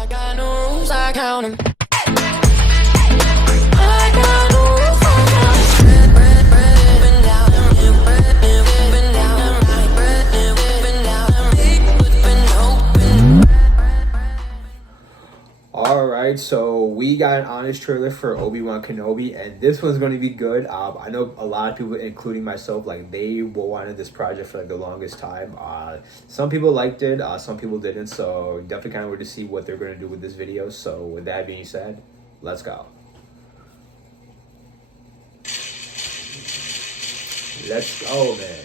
I got no rules, I count 'em. I got no rules, I count 'em. Bread, been down, bread, been down, bread, been down, been open. Alright, so we got an honest trailer for Obi-Wan Kenobi, and this one's going to be good. I know a lot of people, including myself, like they wanted this project for like the longest time. Some people liked it, some people didn't, so definitely kind of wanted to see what they're going to do with this video. So with that being said, let's go. Let's go, man.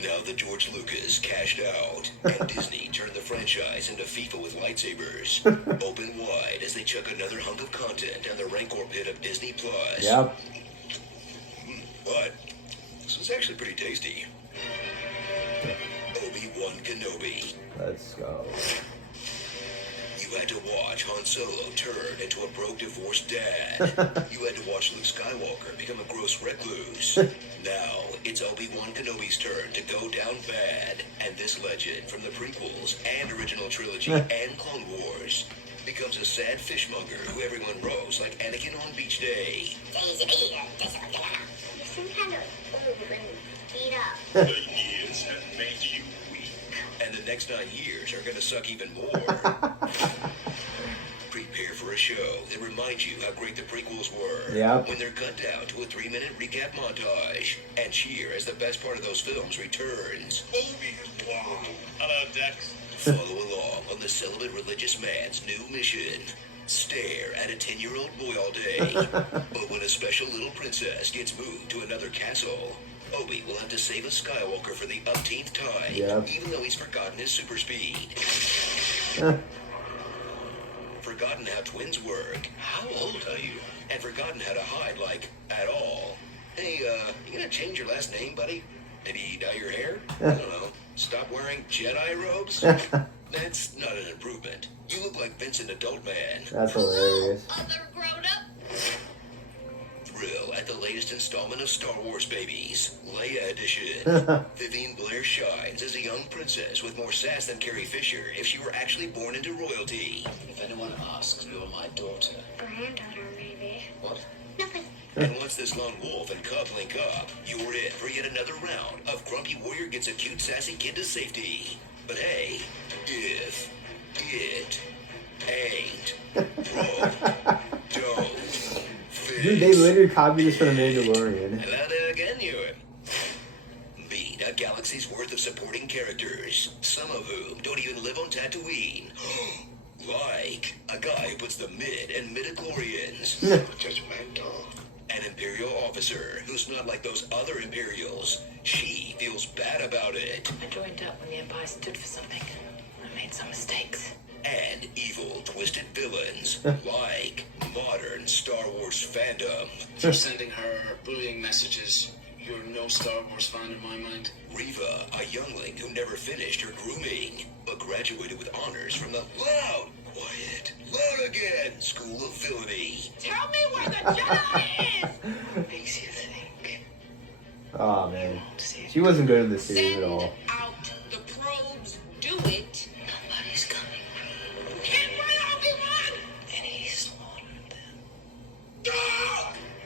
Now that George Lucas cashed out and Disney turned the franchise into FIFA with lightsabers, open wide as they chuck another hunk of content down the rancor pit of Disney Plus. Yep. But this is actually pretty tasty. Obi-Wan Kenobi. Let's go. You had to watch Han Solo turn into a broke, divorced dad. You had to watch Luke Skywalker become a gross recluse. Now, it's Obi-Wan Kenobi's turn to go down bad. And this legend from the prequels and original trilogy and Clone Wars becomes a sad fishmonger who everyone rows like Anakin on beach day. You seem kind of old and beat up. The years have made you weak. And the next 9 years are gonna suck even more. Prepare for a show that reminds you how great the prequels were. Yep. When they're cut down to a 3-minute recap montage. And cheer as the best part of those films returns. Obi-Wan. Hello, Dex. Follow along on the celibate religious man's new mission. Stare at a 10-year-old boy all day. But when a special little princess gets moved to another castle, Obi will have to save a Skywalker for the umpteenth time, even though he's forgotten his super speed. Forgotten how twins work. How old are you? And forgotten how to hide, like, at all. Hey, you gonna change your last name, buddy? Maybe dye your hair? I don't know. Stop wearing Jedi robes? That's not an improvement. You look like Vincent Adult Man. That's hilarious. Other grown-up. Thrill at the latest installment of Star Wars Babies, Leia Edition. Vivian Blair shines as a young princess with more sass than Carrie Fisher if she were actually born into royalty. If anyone asks, you're my daughter. Granddaughter, maybe. What? Nothing. And once this lone wolf and cub link up, you're in for yet another round of Grumpy Warrior gets a cute sassy kid to safety. But hey, if it ain't broke, don't fix. Dude, they literally copied this from the Mandalorian. Hello there again, you. Meet a galaxy's worth of supporting characters, some of whom don't even live on Tatooine. Like a guy who puts the mid and midichlorians. Judgmental. An Imperial officer who's not like those other Imperials. She feels bad about it. I joined up when the Empire stood for something. I made some mistakes. And evil, twisted villains like modern Star Wars fandom. For sending her bullying messages, you're no Star Wars fan in my mind. Reva, a youngling who never finished her grooming, but graduated with honors from the quiet, loud again School of Villainy. Tell me where the Jedi is! Makes you think. Oh man, she wasn't good in this series at all. Send out the probes. Do it. Nobody's coming. Get rid of Obi-Wan! And he slaughtered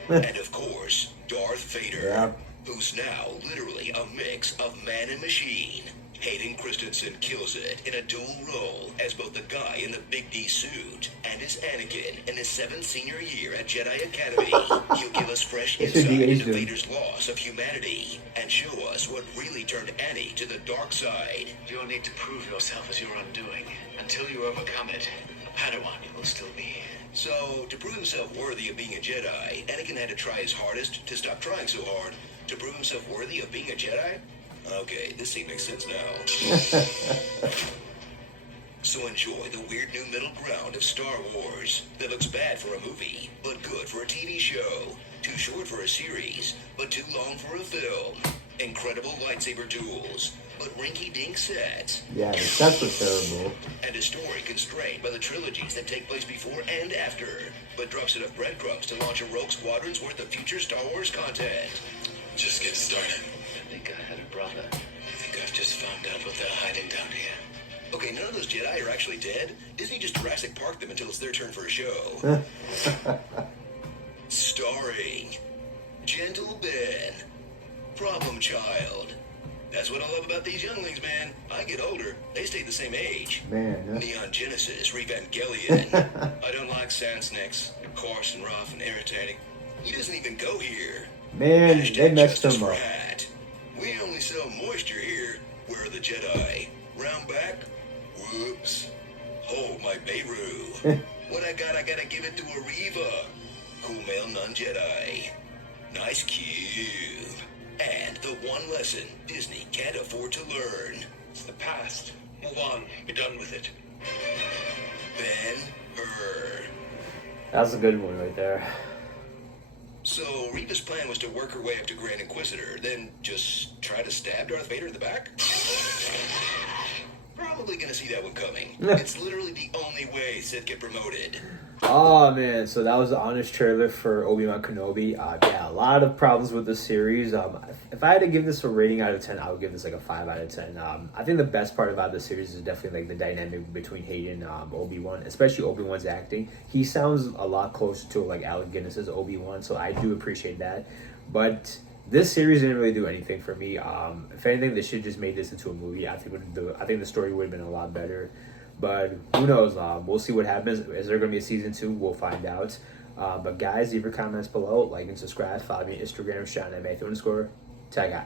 them. And of course, Darth Vader, Yep. who's now literally a mix of man and machine. Hayden Christensen kills it in a dual role as both the guy in the Big D suit and as Anakin in his 7th senior year at Jedi Academy. He'll give us fresh It should be insight into Asian. Vader's loss of humanity and show us what really turned Annie to the dark side. You'll need to prove yourself as your undoing. Until you overcome it, a Padawan will still be. So, to prove himself worthy of being a Jedi, Anakin had to try his hardest to stop trying so hard. To prove himself worthy of being a Jedi? Okay, this scene makes sense now. So enjoy the weird new middle ground of Star Wars that looks bad for a movie, but good for a TV show. Too short for a series, but too long for a film. Incredible lightsaber duels, but rinky-dink sets. Yeah, the sets were terrible. And a story constrained by the trilogies that take place before and after, but drops enough breadcrumbs to launch a Rogue Squadron's worth of future Star Wars content. Just get started. brother. I think I've just found out what they're hiding down here. Okay, none of those Jedi are actually dead. Disney just Jurassic Parked them until it's their turn for a show. Starring Gentle Ben, Problem Child. That's what I love about these younglings, man. I get older, they stay the same age. Man. Neon Genesis, Revangelion. I don't like sand snakes. They're coarse and rough and irritating. He doesn't even go here. Man, they Hashtag messed justice him for up. Hat. We only sell moisture here. Where are the Jedi? Round back? Whoops. Hold my Beirut. What I gotta give it to a Reva. Cool male non-Jedi. Nice cube. And the one lesson Disney can't afford to learn. It's the past. Move on. Be done with it. Ben-Hur. That's a good one right there. So Reva's plan was to work her way up to Grand Inquisitor, then just try to stab Darth Vader in the back? Probably gonna see that one coming. It's literally the only way Sith get promoted. Oh man, so that was the honest trailer for Obi-Wan Kenobi. Yeah, a lot of problems with the series. If I had to give this a rating out of 10, I would give this like a 5 out of 10. I think the best part about the series is definitely like the dynamic between Hayden and Obi-Wan, especially Obi-Wan's acting. He sounds a lot closer to like Alec Guinness's Obi-Wan, so I do appreciate that. But this series didn't really do anything for me. If anything, they should have just made this into a movie. I think the story would have been a lot better. But who knows? We'll see what happens. Is there going to be a season 2? We'll find out. But guys, leave your comments below. Like and subscribe. Follow me on Instagram, Sean _tag out.